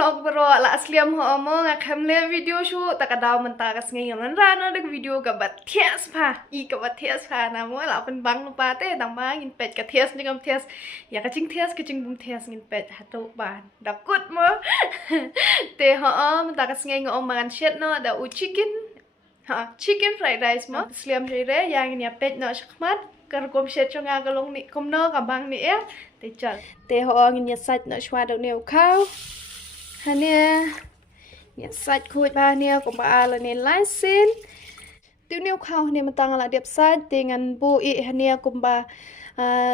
vlog bro la asliam ho mo ngakam le video shoot takadaw menta kas ngai man rana de video ka bat thias pha I ka bat thias pha na mo la pen bang no pa te dang ma ngin pet ka thias ni kam thias ya ka ching bum thias ngin pet ha to ban da kut mo te ho menta kas ngai ngom man shet no da u chicken fried rice mo asliam re yang ni pet no shakmat kar kom shet cho nga ka long ni kom no ka bang ni te chal te ho ngin ya sach no shwa do neu khao hania nhận sạch khui ba nia của bà là nên lái xin tiêu niu khao nên mà tăng là đẹp sạch thì ngăn bu ị hania cùng bà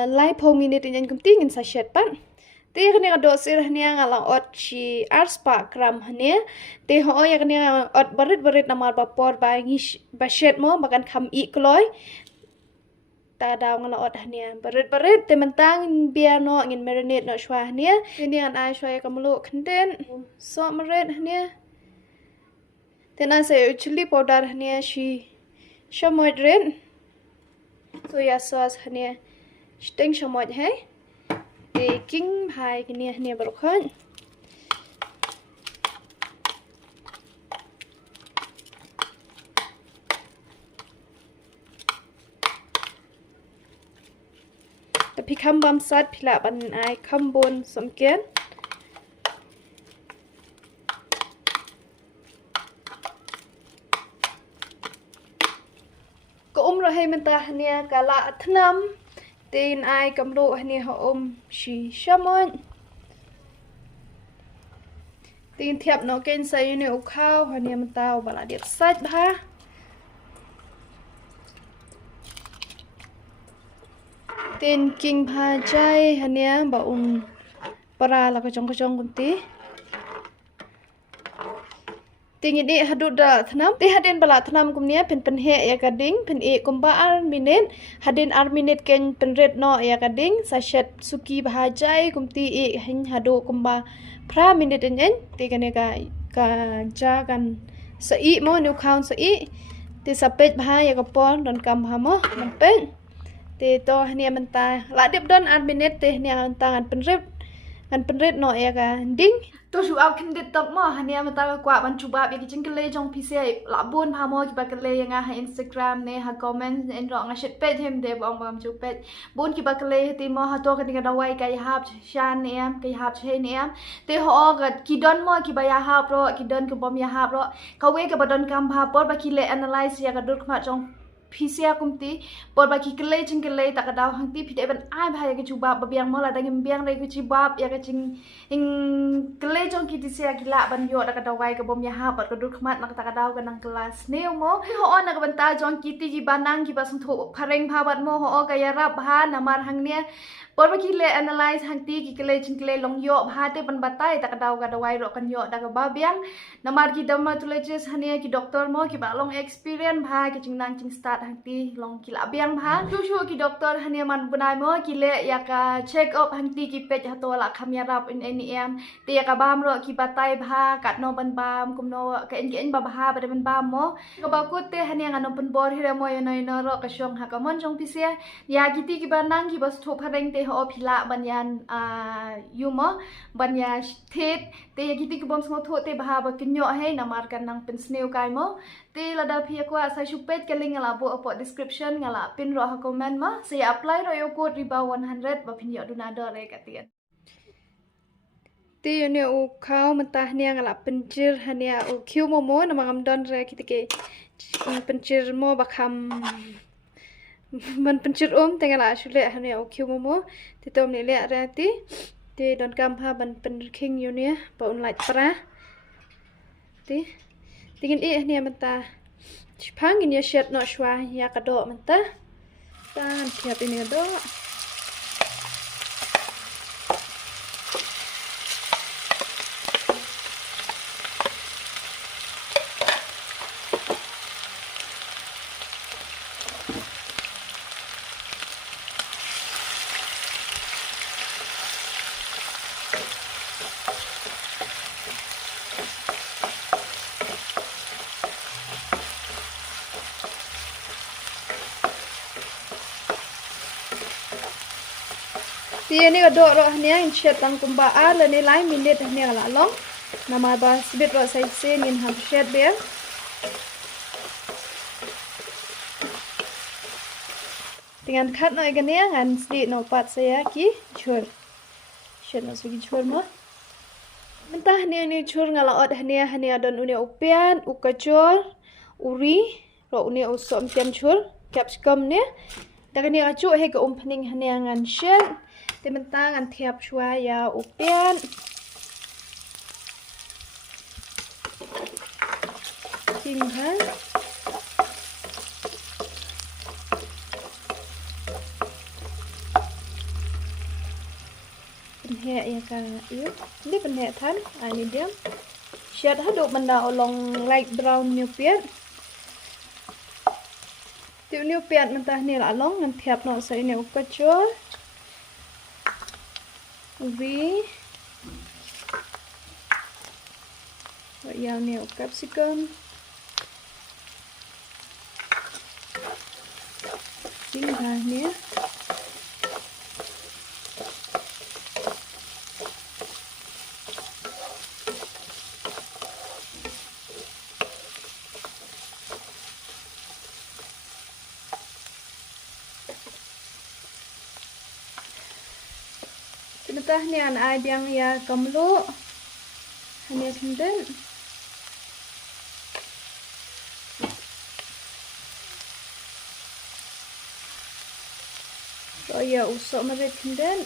lái phong mình thì nhận công ty ngân sạch sạch bạn thì cái này độ sir hania ngà là ớt chi arspa gram hania thì họ ya cái này ớt barit nama bà por bà ngi bà sạch mo bà can kham ị kloi ta daw nga laot hania barit te mentang biar no ngin marinate no shwa hania ini an ai shwa kamulu khnden so marinate hania then I say chili powder hania shi shamoy dren soya sauce hania sting shamoy hai te king bhai kini hania barkhonพี่คำบำซัดพี่ละบันไอคำบนสมเกียนก็เราให้มันตาเนี่ยกะละทนำตีนไอกำลูเนี่ยเขาชีชามอนตีนเทียบนกเกนใส่ในอุข้าวเนี่ยมันตาบลาเดียดซัดบ้าตีนกิ่งพาใจฮันเนี้ยบ่อุ่นปลาแล้วก็จงกุนตีตีนนี้ฮัดดูดทนำตีฮัดเดนปลาทนำกุมเนี้ยเป็นเหยากระดิ่งเป็นเอกุมบ้าอาร์มิเนตฮัดเดนอาร์มิเนตเกนเป็นเรดนอยากระดิ่งสาเช็ดสุกี้พาใจกุมตีเอหินฮัดดูกุมบ้าพระมิเนตเองตีกันเนี่ยกะจ้ากันสะอีโมนิวคาวสะอีตีสเปดพายากระปอนดอนกำพาโมมันเป็นตีโตเนี่ยมันตายละเดียบดอนอันเป็นเน็ตตีเนี่ยมันตายอันเป็นเร็ดหน่อยกันดิ้งตัวชูเอาขึ้นเด็ดตบหม้อเนี่ยมันตายกว่ามันชูบาบอีกจริงกันเลยจงพิเศษละบุญพาโมกี่บากันเลยยังไงให้ Instagram เนี่ยหาคอมเมนต์เอ็นร้องอาชิดเป็ดเห็นเดบองบามชูเป็ดบุญกี่บากันเลยตีหม้อหาตัวกันกันเอาไว้กายฮับชานเนี่ยกายฮับเชนเนี่ยตีห่อกันกี่ดอนหม้อกี่ใบยาฮับรอกี่ดอนกับบอมยาฮับรอเขาเวกับบดอนกำพาปอดบากี่เล่ analyze ยากันดูขมาจงพิเศษกุมตีปอดบากิกเลยจิงกเลยตากระดาวหังตีพิเดบันไอพายกจูบาบเบียงมอลาดังเบียงเลยกุจิบาบยากจิงอิงกเลยจงกิติเสียกิละบันโยตากระดาวไว้กับบอมยาฮาปัดกระดุกขมัดนักตากระดาวกันนังกลาสเนลโมที่หัวนักบันตาจงกิติกิบานังกิบาสุนทุพาเร่งพาบัดโมหัวกายรับพานามาหังเนี้ยปอดบากิเล analyze หังตีกิกเลยจิงกเลยลงโยพาเตบันบัตไตตากระดาวกันเอาไว้รอกันโยตากระบาเบียงนามากิดามาตุเลเจสฮันเนียกิด็อกเตอร์โมกิบาลง experience พากิจิงนังจิง start หังตีลงกิละเบียงพาชูกิด็อกเตอร์ฮันเนียมันบุนายโมกิเลอยากเช็คอัพหังตีกิเป็ดฮัตโตละคำยารับin NEM ตีอยากบามรอกิบัตไตพากัดโนบันบามกุมโนกเอ็นกิเอ็นบาบาบัดบันบามโมกบากุเตฮันเนียงันนบันบอร์ฮิเรโมยนอยนรอกระชงหักมอนจงพิเศษยากิติกิบานังกิบัสทุพาเร่งเตหอพิละบัญญันยูโมบัญญันเทศเตยากิติกิบอมสงทเตบาบกินโยให้นามาร์กันนังเป็นสเนลกายโมเตลาดาพิยากว่าใส่ชุบเป็ดกันลิงงาลาโบอปอ description งาลาเป็นรอฮักคอมเมนต์มาเสีย apply รอยโกดรีบาว100บาพินยอดูนาดอเลยกันเตียนตีเนี่ยอุข้าวมันตาเนี่ยงาลาเป็นจิรเนี่ยอุคิวโมโมนามากำดอนเรกิตเกเป็นจิรโมบักคำมันเป็นจิรแต่งาลาชุเลเนี่ยอุคิวโมโมที่ตัวนี้เละเรติที่ดอนกำพามันเป็นคิงอยู่เนี่ยปะอุนไหลปลาตีกินเนี่ยมันตาพังกินยาเช็ดหน่อยชัวยากระโดดมันตาตาเทียบอีกเนี่ยโด Tiya ni kadok roh ni yang chat tang kumba a le ni lai minit ni ala long Nama bah sibit ro sai se nin ham shed be. Dengan kat noi gania ngan sedikit no pat saya ki chur. Shed no sugi chur mo. Mentah ni chur ngalaot hania don unia upian, ukacor, uri, ro unia usok mtian chur, capsicum ni. Dagan ni acu he ke pening hania ngan shed. Ti mentah ngan tiap shua ya upian. Tinggal penhek ya kan iyo ni penhek than ini dia shed haduk benda olong light brown new piat tu new piat mentah ni la long ngan thiap no sa ini ukacor ubi yang ni capsicum tinggal ni Mentah ni an ai biang ya kamlu hanya senden so ya usok meret senden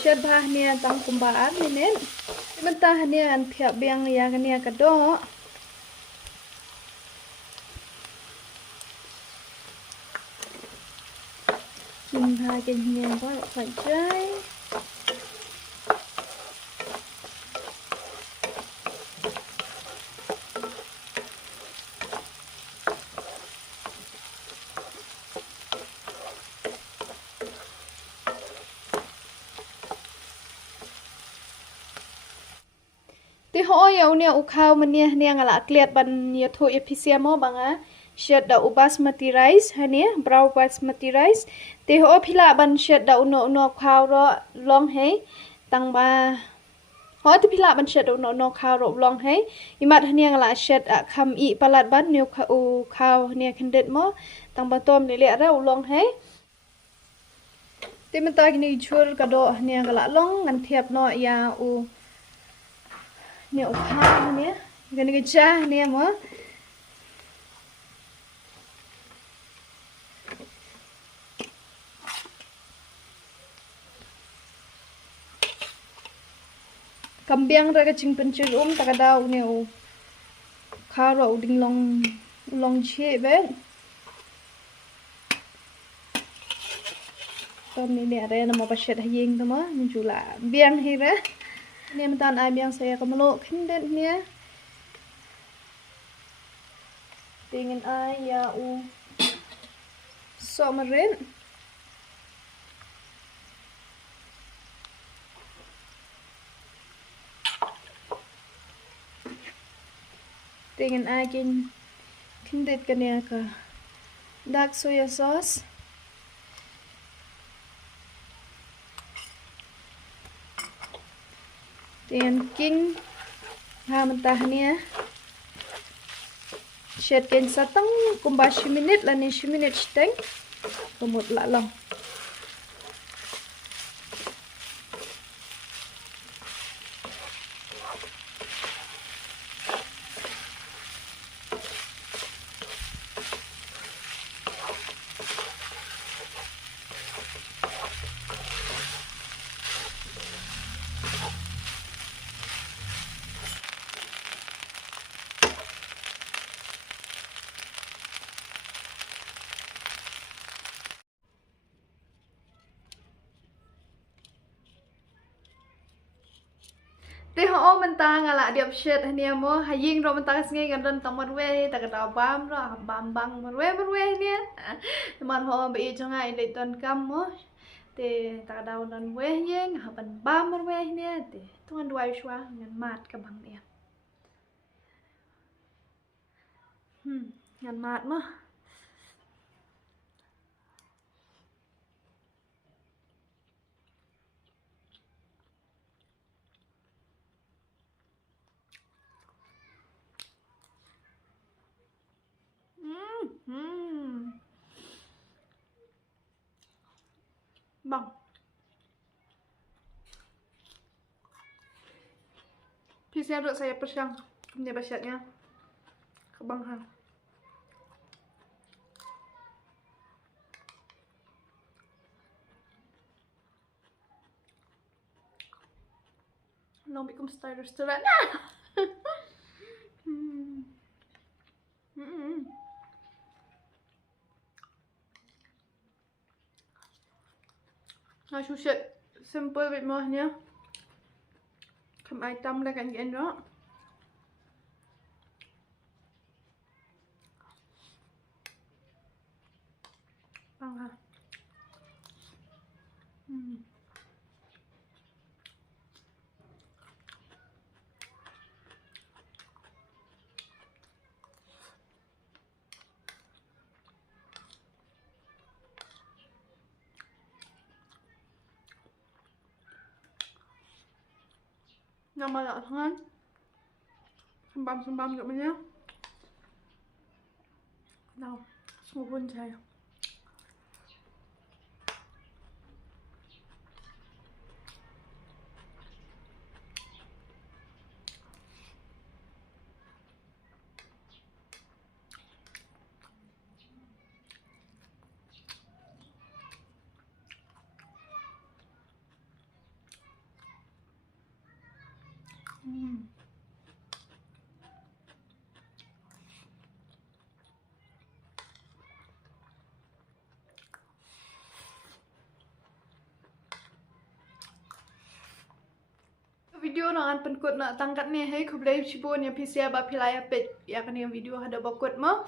syabah ni tang kumbaan ni nen mentah ni an thiap biang ya kania kado Hai cái nhiều quá phải chơi Ti ho ya unia ukau mania nia ngala kliat ban ya thu episia mo banga shed da basmati rice hania brown basmati rice ti ho phila ban shed da uno khau ro long he tang ba ho ti phila ban shed uno khau ro long he imat hania ngala shed kham I palat ban new khau hania khandet mo tang ba tom le ra long he ti menta ni chur kado hania ngala long ngan thiap no ya u ni khau hania gani ga cha hania mo Kambiang ra ka ching pencil takada uni u kharo uding long che be tom ni ne re na mo pa shet hayeng to mo jula biang hi re ni mentan ai biang saya kamlo khindet nia tingin ai ya u somarin Tingin akin kindet kanya ka dark soya sauce tingin king ha mentah niya shed ken satang kumba 10 minit lani 10 minit steng kumut la long Ti ho mentang ala diap shed hania mo haying ro mentang sngai gan tang marwe ta ka bam ro bam bang marwe nia man ho be jonga ile ton kam mo te ta da don we yeng ha ban bam marwe nia te tuan duai shwa ngan mat ka bang nia ngan mat mo PC dok saya persang. Ini basiatnya. Kebanghan. Não vi como está o restaurante. Nói chú chuyện simple vậy mà nhá. Không ai tâm ra cảnh chuyện đó. Vâng hả? Yang malak sangat. Sembam-sembam kat mana? Now, semua pun saya. Video nak penkut nak tangkat ni, hey, aku boleh cibun yang PC abah pilih apa ya kan yang video ada bakut mah.